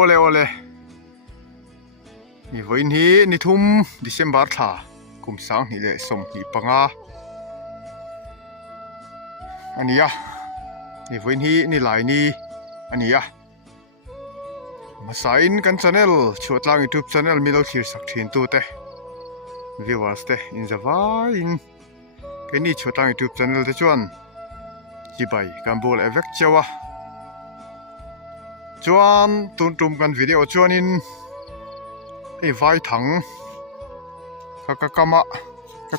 ole ole ni voin hi ni thum December tha kum sang ni le som hi panga ania ni voin hi ni lai ni ania masain kan channel chutlang YouTube channel mi lo thir sak thin tu te viewers te in zawai in ke ni chutlang YouTube channel te chuan chi bai kan bol evek chawa chuan tum kan video chuan in ei vai thang ka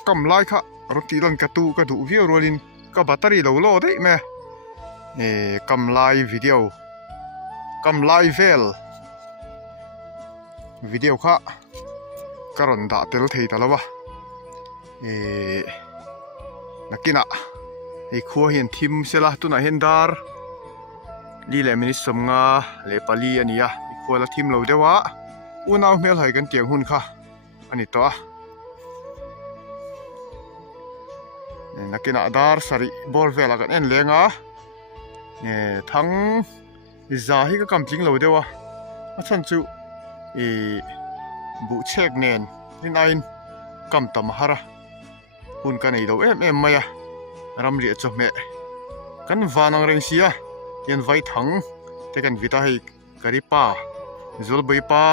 kam lai kha roti lan ka tu ka du view rolin ka battery lo dei me kam lai video kam lai video kha karon da tel thei talawa nakina ei khuwa hian thim sela tuna hendar li le minis somnga le pali ania ei khuwa la thim lo dewa unaw mel hai kan tiang hun kha ani to nakina dar sari bor vela kan en lenga thang za hi ka kam tling lo dewa achan chu bu chek nen in ain kam tam hara hun kan ei lo em maya ram ri cho me kan vanang reng sia yen vai thang te kan vita hei kari pa zul bai pa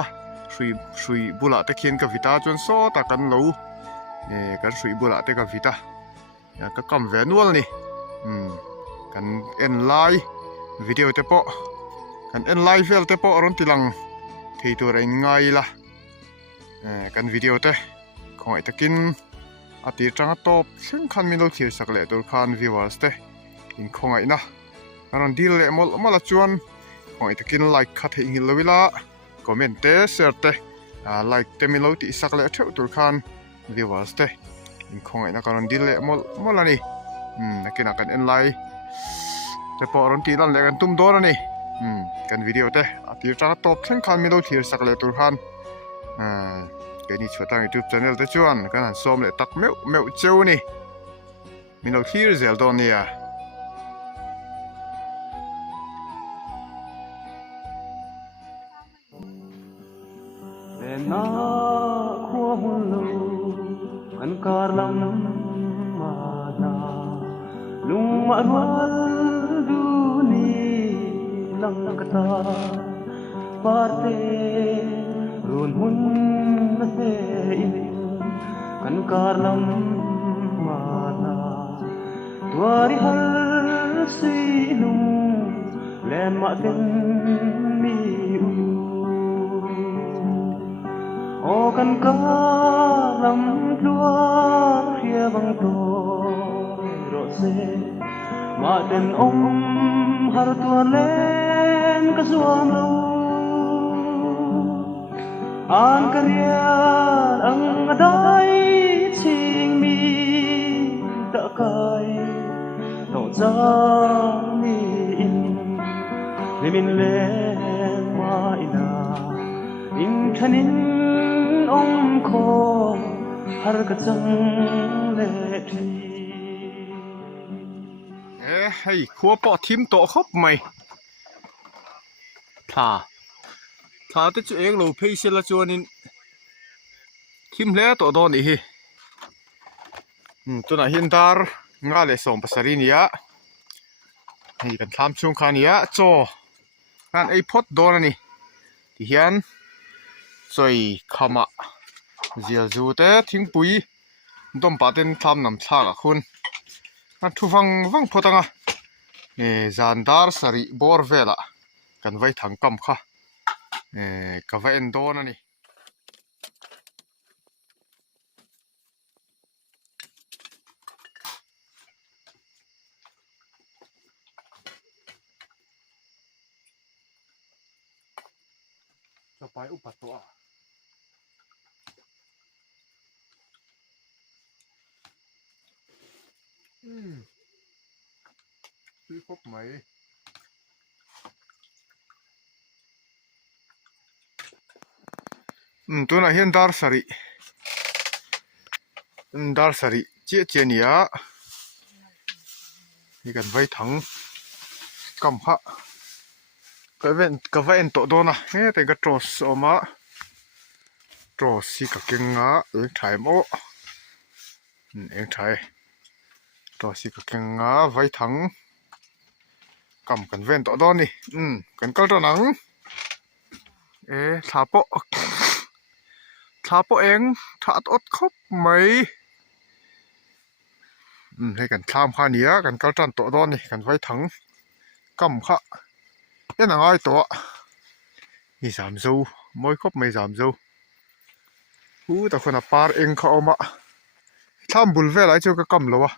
sui bula te khen ka vita chon so ta kan lo kan sui bula te ka vita ka kam ve nual ni kan en lai video te po kan en lai vel te po ron tilang thei tur ai ngai la kan video te khoi takin ati tanga top thing khan mi lo thir sak le tur khan viewers te in khongai na aron dil le mol mala chuan khoi takin like kha thei ngil lowila comment te share te like te mi lo ti sak le theu tur khan viewers te in khongai na karon dil le mol ani nakina kan en lai te po ron ti lan le kan tum dor ani kan video te ati tanga top thing khan mi lo thir sak le tur khan cái này cho tang YouTube channel te chuan kan han som le tak meu cheu ni min lo thir zel don nia na khua hun lo kan kar lam ma na lung ma wal du ni lang kata parte run hun na se kan kar lam ma na tuari hal si lung len ma ten mi o kan karam luar khia bang to ro se ma den har tua len ka suam lo an karia ang dai ching mi ta kai to za mi in limin le ma ina in thanin ong kho har ka chang le thi hei khua po thim to khop mai tha te chu eng lo phei sela chuanin thim hle to don hi tuna hin dar nga le som pasari nia hei kan thlam chung khania cho kan ei phot don ani ti hian choi khama zial zu te thingpui dom paten thlam nam thlaka khun an thu wang photanga zandar sari bor vela kan vai thang kam kha ka va en don ani pai upat to tuy khop mai tuna hian dar sari che nia hi kan vai thang kam kha ka va en to dona he te ka tros oma tros si ka kenga thai mo thai tros si ka kenga vai thang kam kan ven to don ni kan kal to nang tha po eng tha ot khop maiให้กันtham kha nia kan kal tan to don ni kan vai thang kam kha ena ngai to ni sam zo moi khop mai sam zo hu ta khona par eng kha oma tham bul ve lai chu ka kam lo wa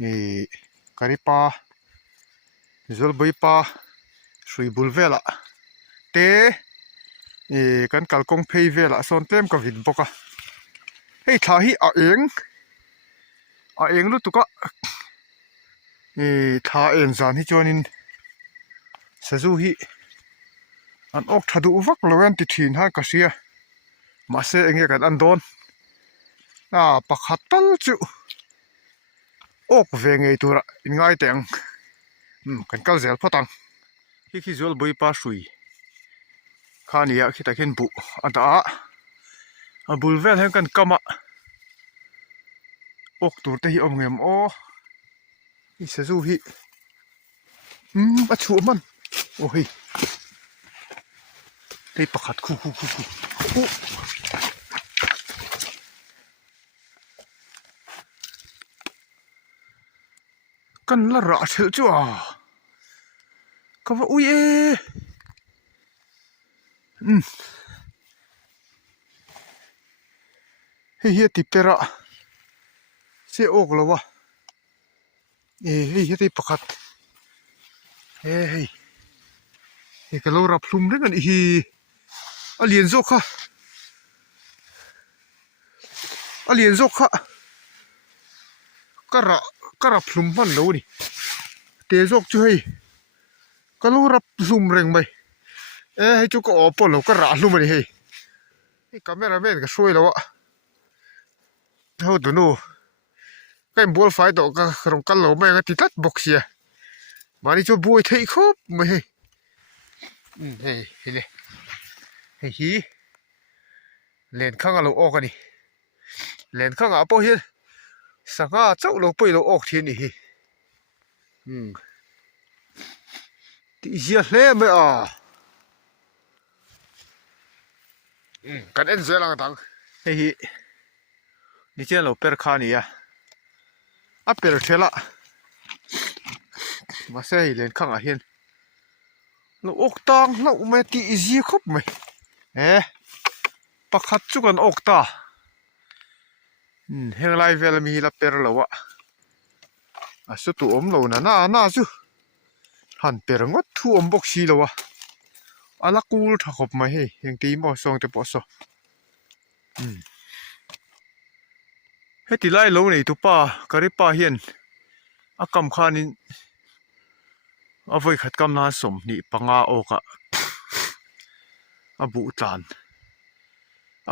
ni kari pa zol bui pa sui bul ve la te kan kal kong phei ve la son tlem ka vin boka hei tha hi a eng lu tuka tha en zan hi chonin sazu hi an ok thadu vak lowen ti thin ha ka sia ma se enge kan an don pakhat tal chu ok ve ngei tura in ngai teng kan kal zel photang hi zol bui pa sui khania khi ta khen bu ata a bul vel hen kan kama ok tur te hi om ngem o hi sazu hi a chu man o hi te pakhat khu kan la ra thel chu ka va ui hi ti pera se ok lo wa hi te pakhat hi ka lo ra phlum de kan hi alien zok kha kara phlum man lo ni te zok chu hei ka lo ra phlum reng mai hei chu ko opo lo ka ra hlum ni hei camera man ka soi lo wa how do know cái ball fight đó cái rong cân lẩu mày cái tít tắt bọc xìa mà đi cho bùi thấy khốp mày hì lên khang à lẩu ốc này lên khang à bao hiền sang à cháu lẩu bơi lẩu ốc thiên này tí giết lên mày cái em dễ làm thằng hì đi chơi lẩu per khan này a per thela ma se hi len khang a hian lo ok tang lo me ti zi khop mai pakhat chu kan ok ta heng lai vel mi la per lo wa a su tu om lo na chu han per ngot thu om bok si lo wa ala kul tha khop mai he heng ti mo song te po so heti lai lo nei tu pa kari pa hian akam khanin avoi khat kam na som ni panga oka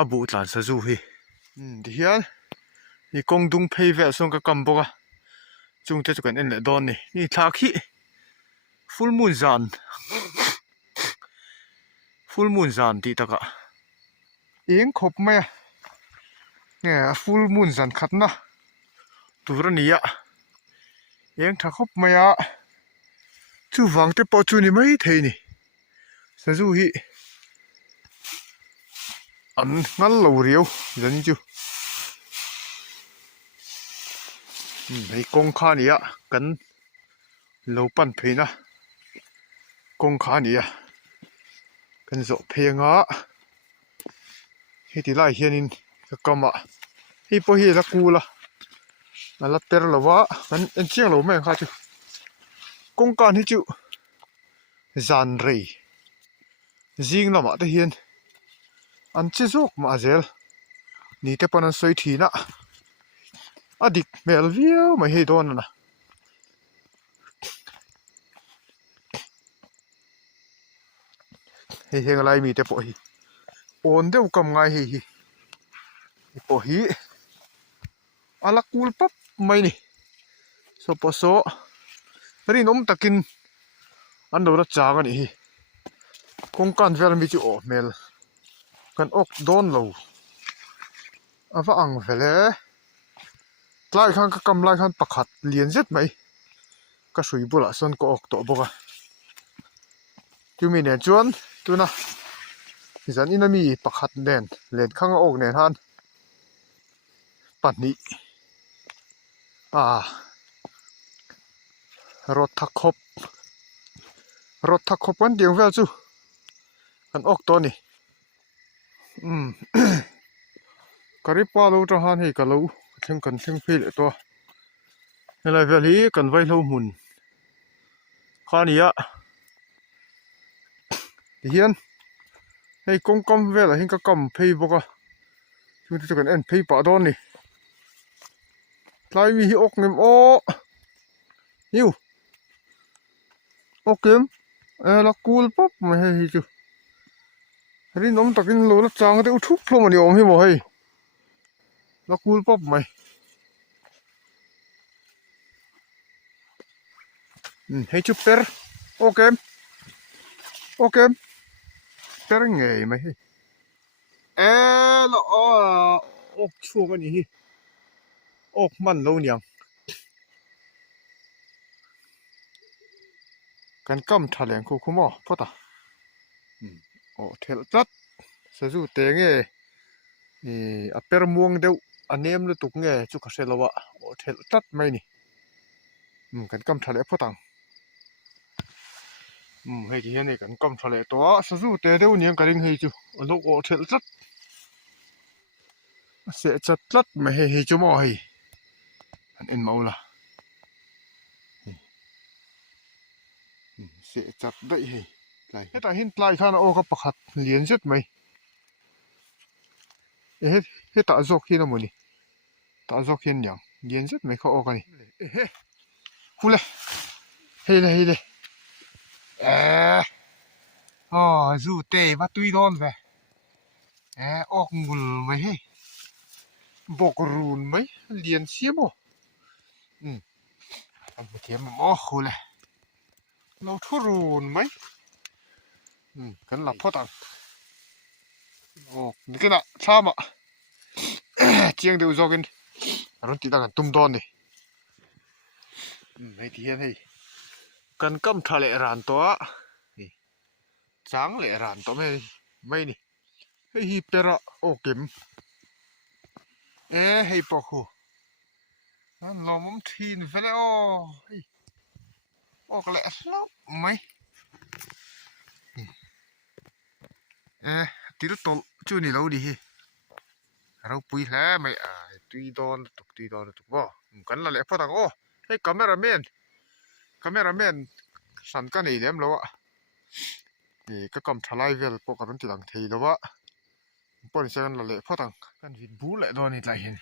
abu tlan sa zu hi di hian ni kongdung phei ve song ka kam boka chung te chu kan en le don ni thak hi full moon zan ti taka eng khop mai full moon zan khatna turania eng tha khop maya chu wangte po chu ni mai theini sazu hi an ngal lo riau zan chu ei kong kha nia kan lo pan pheina kong kha nia kan zo phenga heti lai hianin ka kama hi po hi la kula ala per lawa kan en chiang lo me kha chu kong kan hi chu zan rei jing lama te hian an chi zok ma zel ni te panan soi thina adik mel viau ma he don na hei heng lai mi te po hi on deuh kam ngai hi po hi ala kul pap mai ni so po so rin om takin อันโดระจางอันนี้คงกันเวลมีจิโอเมลกันออกโดนโลอาว่าอังเวลไล่ข้างก็กำไล่ข้างประคัดเลียนเจ็ดไหมก็สวยบุละส่วนก็ออกตัวบกจูมีเนี่ยจวนตัวนะที่ฉันอินามีประคัดแดนเลียนข้างออกเนี่ยท่านปัดนี้รถทักคบวันเดียวเวลจูกันออกตัวนี่กริบว่าเราจะหันให้กันเราถึงกันถึงพี่เลยตัวอะไรเวลีกันไว้เราหมุนข้านี้อะเฮียนให้กงกำเวลให้ก็กำพี่บอกว่าช่วยจะกันเอ็นพี่ป่าดอนนี่ไล่มีออกเงิมโอ้นิวออกเงิมละกูลปั๊บไม่ให้จูเรื่องน้ำตะกินโลละจางแต่อุทุกพลมันยอมให้บ่ให้ละกูลปั๊บไม่ให้จูเปอร์โอเคเปอร์ไงไม่ให้ละออกชัวกันนี่ออกมันโลเนี่ยกันกำทะเลงคู่หม้อพ่อตาโอ้เทลจัดสะจูเตงนี่เปอร์ม่วงเดียวอันเนมเลยตุกเงจุกเสลวะโอ้เทลจัดไหมนี่กันกำทะเลพ่อตังให้ที่เห็นนี่กันกำทะเลตัวสะจูเตเดียวเนี่ยกันให้จูลูกโอ้เทลจัดเสียจัดไม่ให้จูหม้อให้อันเอ็นเมาละเสียจัดได้ให้ให้แต่เห็นปลายข้างโอ้ก็ประคัดเหรียญจุดไหมให้ตาจอกที่นั่นมั้งนี่ตาจอกเห็นอย่างเหรียญจุดไหมเขาออกกันนี่ฮูเล่เฮ้ยจูเตะว่าตุยดอนไปออกงูไหมเฮ้บอกรูนไหมเหรียญเสียบ่อันเทียมมันฮูเล่เราทุรูนไหมกันหลับพ่อตังโอ้นี่ก็น่ะชามเจียงเดียวจอกันรุ่นตีตังกันตุ้มดอนนี่ให้ที่เห็นให้กันกำทะเลรานตัวนี่จางเลรานตัวไม่นี่ให้ฮีเประโอเก็มให้ปอกหูนั่นเรามั่งทีนเฟลโอออกแหละแล้วไหมตีรถตลจู่นี่เราดีเราปุยแล้วไม่ตุยดอนตุกบ่กันละแหละพ่อตังโอ้ให้คาเมราแมนสันกันนี่เลี้ยมแล้วนี่ก็กำทลายเวลปกติตีหลังทีแล้วปนเส้นละเละพ่อตังกันวินบูแหละโดนนี่ไรเห็น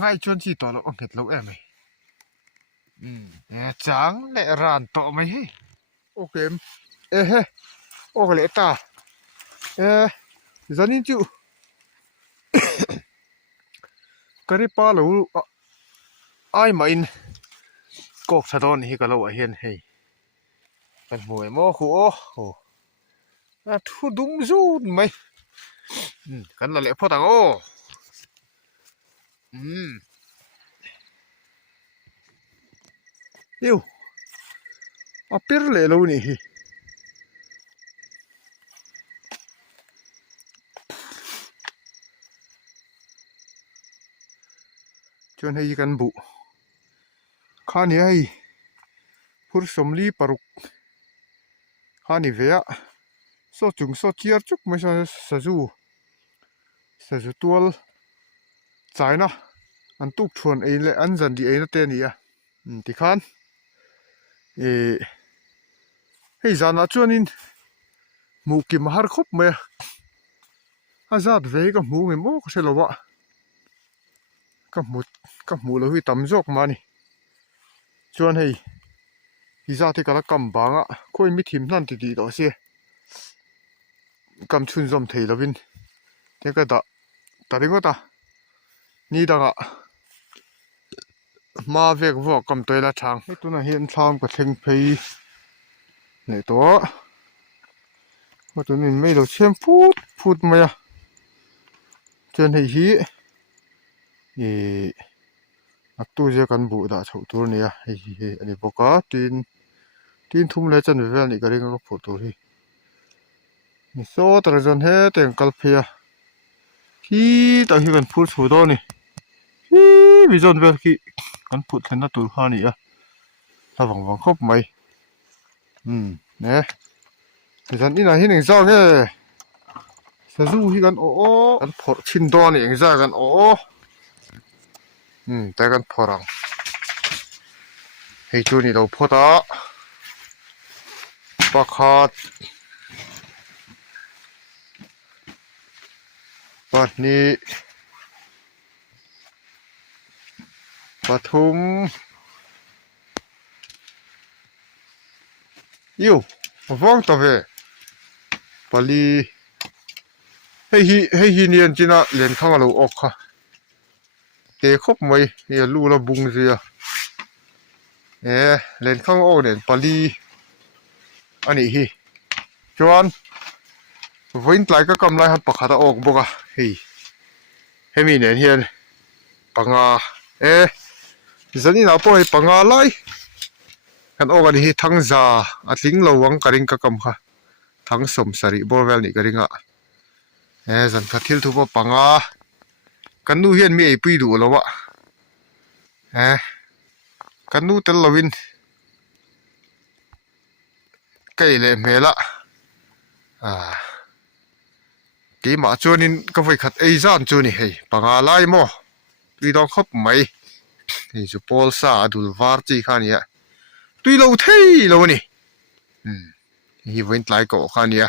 ง่ายชวนที่ต่อเราเห็ดเราไหมจังเละรานต่อไหมเฮ้โอเคโอเคเลยตาจันนี่จูกระดิป้าเราไอ้มาอินกอกสะดอนนี่ก็เราเห็นให้กันหวยโมหัวโอ้ทุดุงจูนไหมกันละเละพ่อตังโอ้เดี๋ยวเปรี้ยเลยเรานี่ชวนให้กันบุข้านี้ให้ผู้สมรีปรุกข้านี้เวียโซจุงโซเชียร์จุกไม่ใช่สะจูตัวใจนะอันตุกชวนเองเลยอันจันดีเองนั่นเตนี่ที่ขันให้จานาชวนินมูกิมหาร์คบไหมอาจารย์เวก็มูเงโมก็เชลวะก็มูเราให้ตำจอกมานี่ชวนให้ที่จาที่กำลังกำบังคุยไม่ถิ่มนั่นดีต่อเสียกำชุนจอมเทลวินเด็กก็ตาริงก็ตานี่ดัง มาเวกวอกกำตัวละทางให้ตัวน่ะเห็นทางกับเทงเพยนี่ตัวว่าตัวนี้ไม่เราเชื่อมพูดมาเจนให้ฮีนักตู้เจอกันบุดาถูตัวนี้ให้อันนี้บอกว่าตีนทุ่มเลยจันเวลนี่ก็เรียกว่าพูดตัวนี้นี่โซ่ตระจันเฮเต็งกัลเพียฮีตั้งที่กันพูดสุดนี่ฮีวิจารณ์เวลกี้กันพูดเห็นนักตัวข้านี่ถ้าหวังครบไหมเนี่ยแต่ฉันนี่นะที่หนึ่งเจ้าเนี่ยจะสู้ที่กันโอ้กันพอชินตัวนี่เองจ้ากันโอ้แต่กันพอรังให้จูนี่เราพอตาปากขาดปัดนี้ปทุมอยู่ฟังตัวเวปาลีให้ฮีเนียนจีน่าเรียนข้างเราออกค่ะเตะครบไหมเนี่ยลู่ระบุงเสียเล่นข้างออกเนี่ยปาลีอันนี้ฮีจวนวิ่งไล่ก็กำไรหันปากขาดออกบอกอ่ะให้มีเนี่ยเฮียนปังอาจะนี่เราปล่อยปังอาไล่กันออกกันที่ทั้งจ่าอัดลิงเราวังกระดิ่งก็กำค่ะทั้งสมสริบอเวลนี่กระดิ่งอ่ะจันขัดทิลทุบปังอากันนู่เฮียนมีไอ้ปีดูแล้ววะกันนู่เตลวินใกล้เลยเมละกีมาจวนินก็ไปขัดไอ้จานจวนี่ให้ปังอาไล่โม่ตุยดองคบไหมนี่จูปอลซาดูลวาร์จีข้านี่ตุยเราเท่เรานี่ฮีเวนต์ไลก็ข้านี่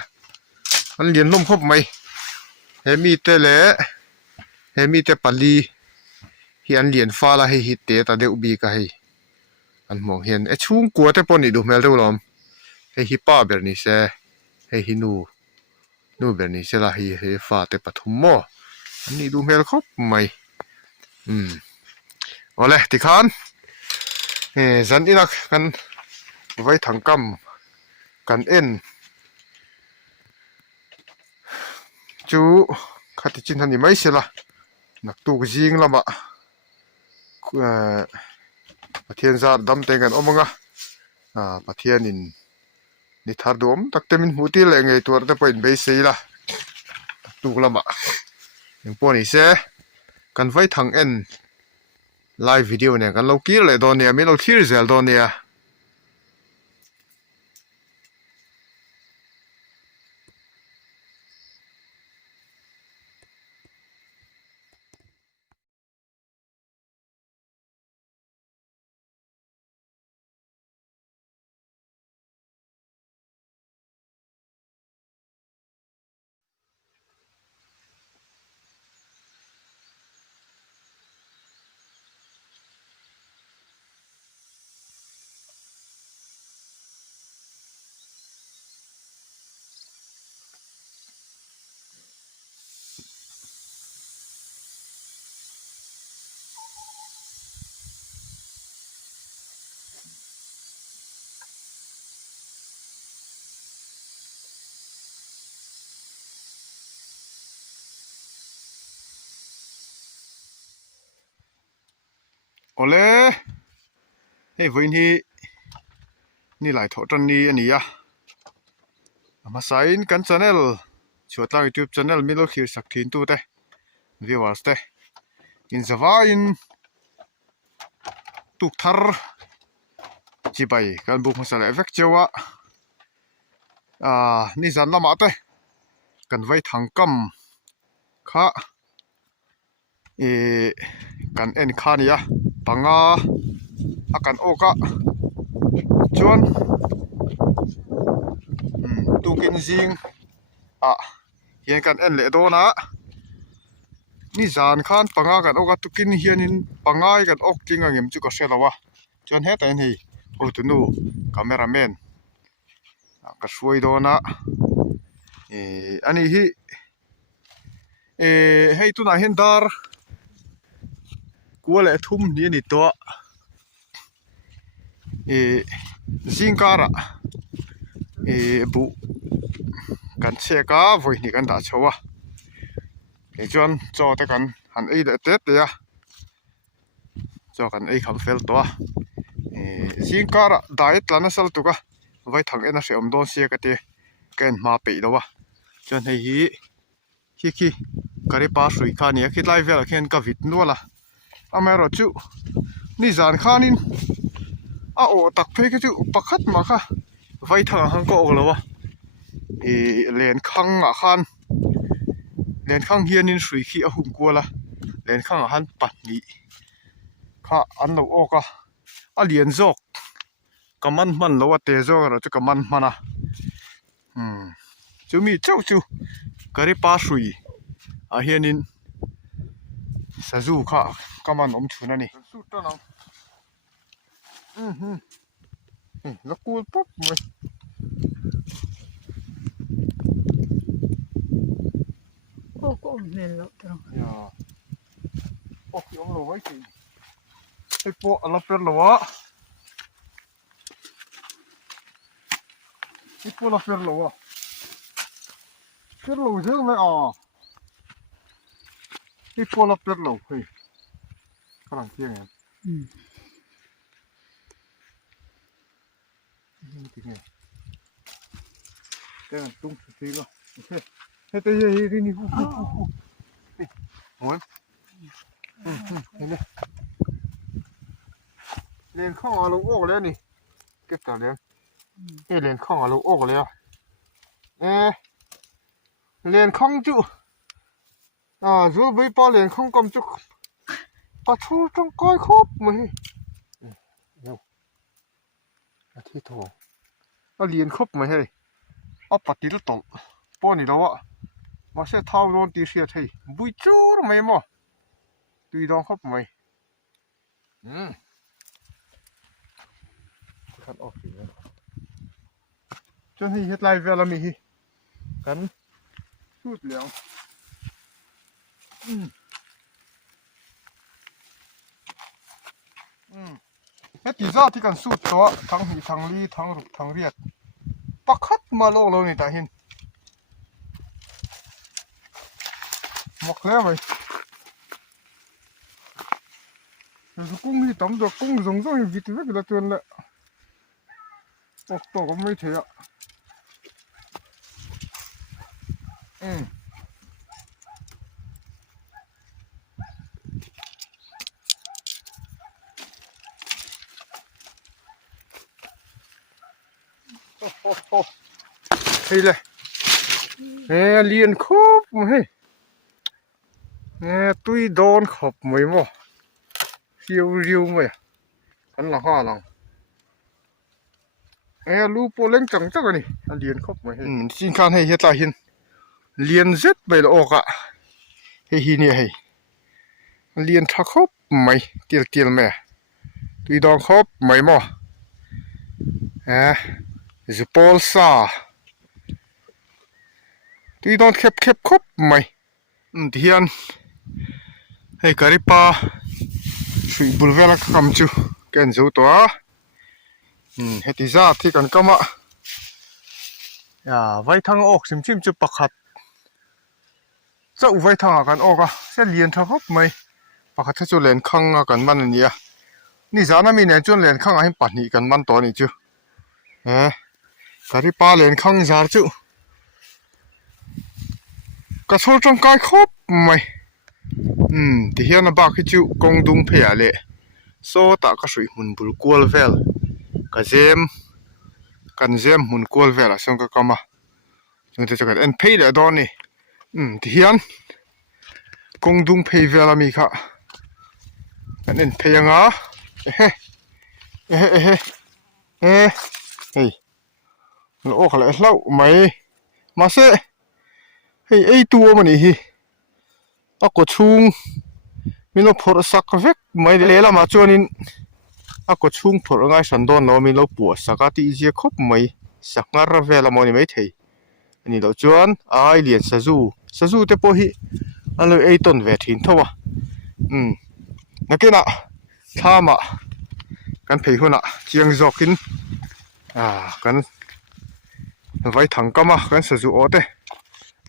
อันเลียนลมคบไหมเฮมีเตเล่เฮมีเตปลีฮีอันเลียนฟ้าละให้ฮิตเตตาเดอุบีก็ให้อันมองเห็นชุ่งกัวเตปนี่ดูเมลดูลอมให้ฮิป้าเบอร์นี่เซให้ฮินูเบอร์นี่เซละให้ฟ้าเตปทุมโมอันนี้ดูเมลคบไหมเอาเลยที่ขานจันอีนักกันไว้ถังกำกันจูขัดจินทันนี่ไม่เสียละนักตูกจิงละมะปะเทียนซาดำเต็งกันอมงะปะเทียนินนิทาร์ดมตักเตมินหูตีแรงไงตัวแต่เป็นเบสซีละนักตูกละมะยังปนี่เสกันไว้ถังไลฟ์วิดีโอเนี่ยกันเราคิดเลยตอนนี้ไม่เราคิดเสียตอนนี้โอเล่ให้วันนี้นี่หลายทอดนี้อันนี้มาใส่กันชาแนลช่วยตั้ง YouTube channel มีลูกคิดสักทีนตัวเต้วิวาสเต้กินสบายตุกทาร์จีไปกันบุกมาใส่เอฟเฟกต์เจ้านี่จันละมาเต้กันไว้ทางกำข้ากันข้านี่ปังกันโอกะจวนตุกินซิงเฮียนกันเลโดนะนี่จานขันปังกันโอกะตุกินเฮียนินปังกันอกจริงเงี้ยจุกเสร็จแล้ววะจวนเฮ็ดนี่โอ้ตุนูคาเมราแมนก็ช่วยโดนะอันนี้ให้ตุน่าเห็นดาร์กัวเล่ทุ่มนี่ตัว zingkara bu kan cheka voi ni kan da chowa ke chuan chaw te kan han ei de te te a chaw kan ei kham fel to a zingkara diet lana sal tuka vai thang ena se om don sia ka te ken ma pe lo wa chuan hei hi kari pa sui kha ni khi lai vel khen ka vit nuala amero chu ni zan khanin a o tak phei ka chu pakhat ma kha vai thang hang ko lo wa len khang a khan len khang hianin sui khi a hum kwala len khang a han pat ni kha an lo o ka a lian jok kaman man lo wa te zo ro chu kaman mana chu mi chau chu kari pa sui a hianin sazu kha kaman om thuna ni su ta nang la kul pop mai ko men lo tro ya o ki om lo wai ti ei po ala per lo wa ei po la per lo wa per lo jeng mai a ei po la per lo hei karang tiang yaนี่ไงแต่ตุ้งสิloเฮ้แต่เฮ้นี่ฮูนี่โอ้ยเห็นมั้ยเล่นข้องเอาลงอกแล้วนี่เก็บตาแล้วเล่นข้องเอาลงอกแล้วเล่นข้องจุจูไปปอเล่นข้องกำจุปะทูจงก้อยครบมั้ยเร็วอาทิตย์โทเรียนครบมั้ยเฮ้ยเอาปฏิละตองป้อนี่แล้วอ่ะมาเสียเท่าโดนตีเสียเฮ้ยบุยจู้มั้ยหมอตีดองครบมั้ยคันออกสิจนให้เฮ็ดไลฟ์เวลามีกันสุดแล้วเฮ็ดที่ซาที่กันสุดตัวทั้งหีทั้งลีทั้งรุกทั้งเรียดปักคัดมาโลกเรานี่ตาหินหมกแล้วเว้ยคือกุ้งนี่ต้มตัวกุ้งสงสารวิตเวกละจนละออกตัวก็ไม่เถียเฮ้ยเลยเรียนครบมั้ยตุ้ยโดนขบมั้ยมั้ยริวมั้ยอันละห้าหลังลูกโปเล่งจังจังนี่เรียนครบมั้ยจริงคันให้เฮ็ดลาหินเรียนเสร็จไปแล้วออกอ่ะเฮ้ยนี่เฮ้ยเรียนทักครบมั้ยเตียลแม่ตุ้ยโดนครบมั้ยมั้ยจะปอลซ่าตุยโดนเข็บครบไหมที่ยันให้กริปาสุยบุลเวลคำจูแกนจูตัวให้ที่ซาที่กันก็มาไว้ทางออกชิมจุปักขัดจะไว้ทางกันออกอ่ะเส้นเลียนทักครบไหมปักขัดถ้าจะเลียนข้างกันมันนี่นี่จานามีเนี่ยจนเลียนข้างให้ปัดนี่กันมันตัวนี้จูกริปาเลียนข้างจาร์จูก็โซจังกายครบไหมที่เฮียนบักจูกงดุงเพียเล่โซตาก็สวยหุ่นบุลกัวเวลก็เจมหุ่นกัวเวลส่งก็มาส่งที่จะกันเอ็นเพย์เดดอนนี่ที่เฮียนกงดุงเพย์เวลมีค่ะเอ็นเพย์ยังอ่ะเฮ้ยเราโอ้ขลังเล่าไหมมาเซ่เฮ้ยไอ้ตัวมันนี่ก็กดชุงมีเราพอสักเวกไม่ได้เลยละมาจวนนินก็กดชุงพอง่ายสันดอนเรามีเราปวดสักที่เจียครบไม่สักงานเวลามันไม่เที่ยนี่เราจวนไอเลียนซาซูเตปฮีอันเราไอ้ต้นเวทินทั่วนักเก็ตนะข้ามา กันเพหุ่นเจียงจอกกินกันไว้ถังก็มากันสะจุโอเต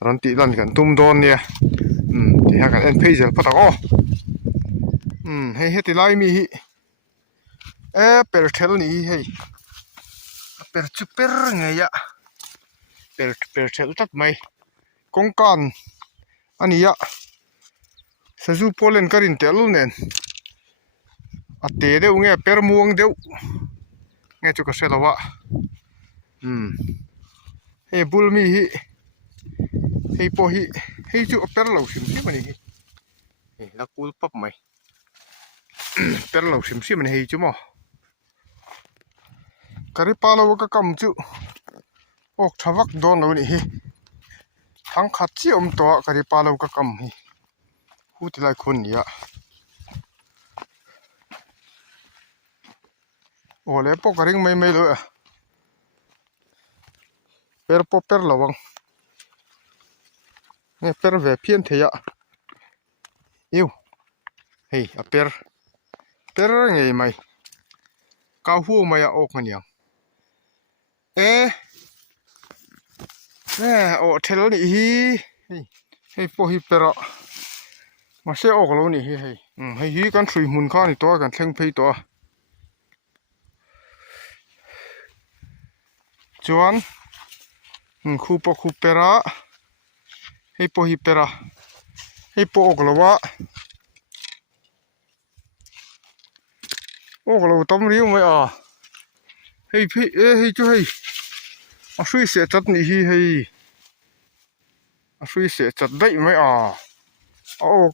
รันติลันกันตุ้มโดนเนี่ยที่หากันเอ็นเพย์เจลพัตโอให้เฮติไลมีฮิเปิดเทลนี่ให้เปิดจุเปิดไงยะเปิดเทลตัดไหมกงกันอันนี้ยะสะจุโพเลนกันเทลเนี่ยเตะเดี๋ยวไงเปิดม่วงเดี๋ยวไงจุกเสร็จแล้ววะให้บุลมีฮิให้พอฮิให้จุเปิดเราชิมชิมันนี่แล้วกูปั๊บไหมเปิดเราชิมชิมันให้จุมั้งกะริปาเราก็กำจุอกทวักโดนเรานี่ฮิทั้งขัดจีตัวกะริปาเราก็กำฮิพูดที่ไรคนนี้โอ้เล็บปกริงไม่เลยเปิดปอเปิดระวังเนี่ยเปิดเวเพียนเทียอิวเฮ้ยเปิดไงไหมก้าวหัวไม่ออกมันยังเนี่ยโอ้เทลนี่ให้พอฮิเปิดมาเสียออกแล้วนี่ให้ฮีกันช่วยมุนข้านี่ตัวกันเท่งเพย์ตัวจวนคูปคูเประให้พอฮิเประให้พอออกแล้ววะออกแล้วต้มริ้วไหมให้พี่ให้ช่วยช่วยเสียจัดนี่ให้ช่วยเสียจัดได้ไหม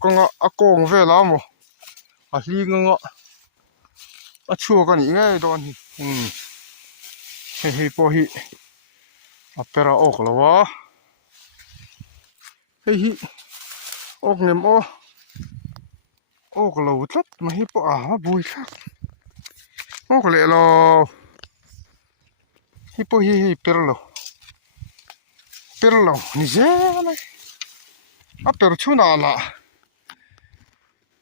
ก็งะกงเวลามั้งลีงะชัวกันนี่ไงตอนนี้ให้พอฮิเประออกแล้ววะให้ออกเนี่ยออกแล้วจัดมาให้พอบุยชักออกเลยแล้วให้พอฮิเประแล้วนี่เจ้าไหมเประชุน่าละ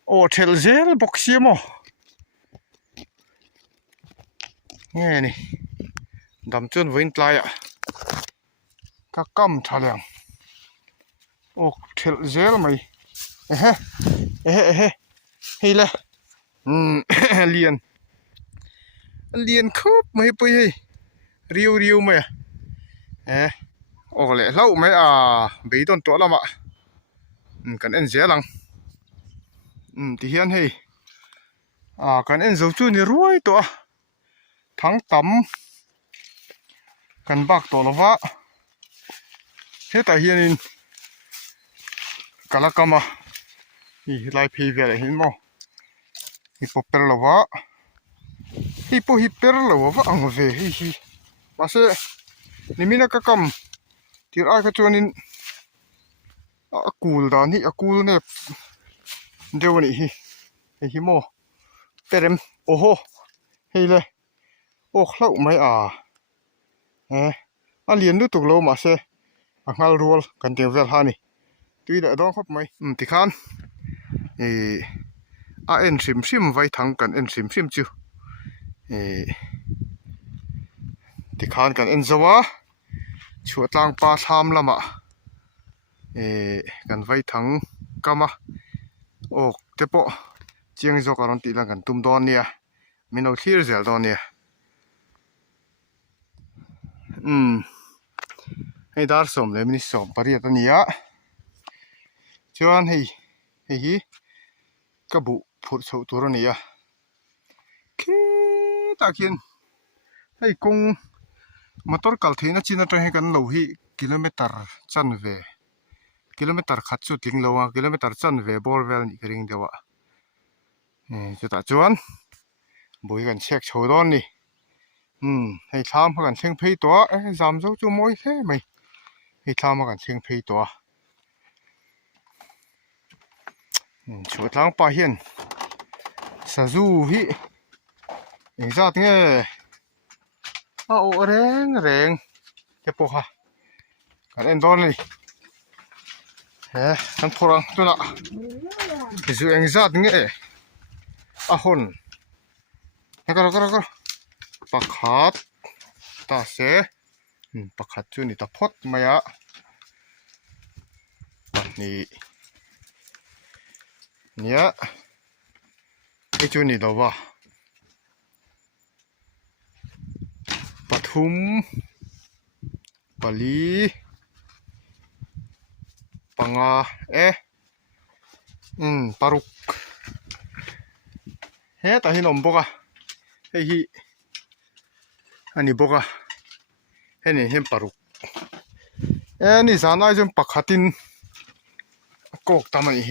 โอ้เทลเจลบ็อกซี่มั้งนี่ดำจนวิ่งไล่ก็กำทะเลงโอ้เทลเจลไหมเฮ้ยเลยเลียนคุบไม่ไปริวไหมโอ้เลยเล่าไหมไปต้นตัวละมั้งกันเอ็นเจลังที่เห็นให้กันเอ็นจะจู่นี่รวยตัวทั้งต่ำกันบักตัวละวะเฮ้แต่เห็นกันละกันมาไล่พีเวลเห็นมั้งฮิปโปเปอร์ละวะฮิปเปอร์ละวะอังเวมาเสนี่มีนักกำที่ไอ้กระจวนินกูลดานี่กูลเนี่ยเดี๋ยวนี้ฮิโมเปรมโอ้โหเฮ้ยเลยโอ้เข้าไม่เรียนดูตุกโลมาเสงานรัวกันเดียวเวลานี่ตุยเด็ดดองครับไหมที่ขันเอ็นซิมไว้ทั้งกันเอ็นซิมจู่ที่ขันกันเอ็นจะวะชัวตั้งปลาทำละมากันไว้ทั้งก็มาโอ้เดี๋ยวเจียงจอการันตีแล้วกันตุ้มดอนเนี่ยไม่เอาที่เสียดอนเนี่ยให้ดาร์สมเลยมินิสมปริยัติเนี่ยชวนให้กบุพูดสู่ตัวเนี่ยตาเขียนให้กงมอเตอร์กัลที่น่าจีน่าจะให้กันเรากิโลเมตรจันเวกิโลเมตรขัดสุดทิ้งเรากิโลเมตรจันเวบอลเวลนี่ก็เรื่องเดียวจุดตัดจวนบุยกันเช็คโชว์ดอนนี่ให้ทำกันเชิงเพย์ตัวจำเจ้าจูมวยแค่ไหมให้ทำกันเชิงเพย์ตัวช่วยล้างปลาเห็นสะจูฮิจัดเงี้ยโอ้แรงเจ็บปวดกันเอ็นดอนเลยทั้งพลังตัวละจู่จัดเงี้ยหุ่น ก็ปากขาดตาเสปากขาดจุนี่ตะพดมายะปัดนี้เนี่ยไอจุนี่ดาวะปทุมปาลีปังาปารุกเฮ้ตาหินอมบกะเฮ้ยอันนี้บกะเฮ้นี่เห็นปารุกนี่สานายจนปักขัดินกอกตามไอ้เฮ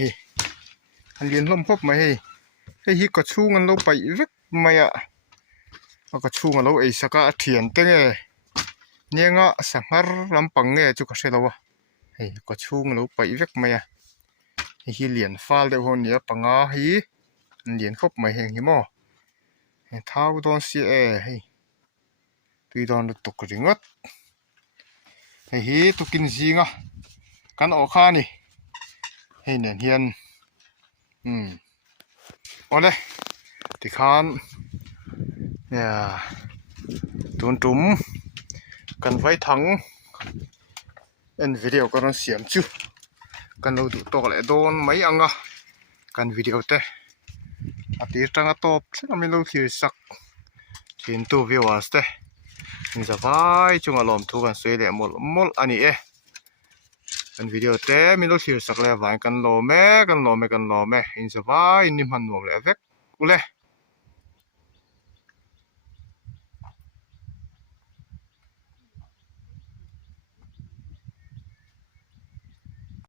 อันเรียนลมพบมาเฮ้ยก็ชูงันเราไปรึกมาอ่ะก็ชูงันเราไอ้สักเทียนเต็งเนี่ยงะสังหารลำปังจุกเสดาวะเฮ้ยก็ชูงันเราไปรึกมาอ่ะเฮ้ยเรียนฟ้าเดี๋ยวคนเนี่ยปังอ่ะเฮ้ยเรียนพบมาเฮงหิมอเท้าโดนเสียเฮ้ยตุยโดนตกริงวัดเฮ้ยตุกินซิงอ่ะกันออกข้านี่เฮ้ยเนี่ยเฮียนโอ้เลยติคานเนี่ยตุนตุ่มกันไว้ถังวิดีโอกันเสียมจูกันเราดูตกเลยโดนไม่อังอ่ะกันวิดีโอเตะอาทิตย์ตั้งตบซึ่งไม่รู้ที่สักชิ้นตัววิวสเตะนี่จะไปจุงอารมณ์ทุกันสวยเลยมดอันนี้กันวิดีโอเตะไม่รู้ที่สักเลยวันกันโลแม่อินจะไปนี่มันหน่วงเลยเอฟเฟกต์กูเลย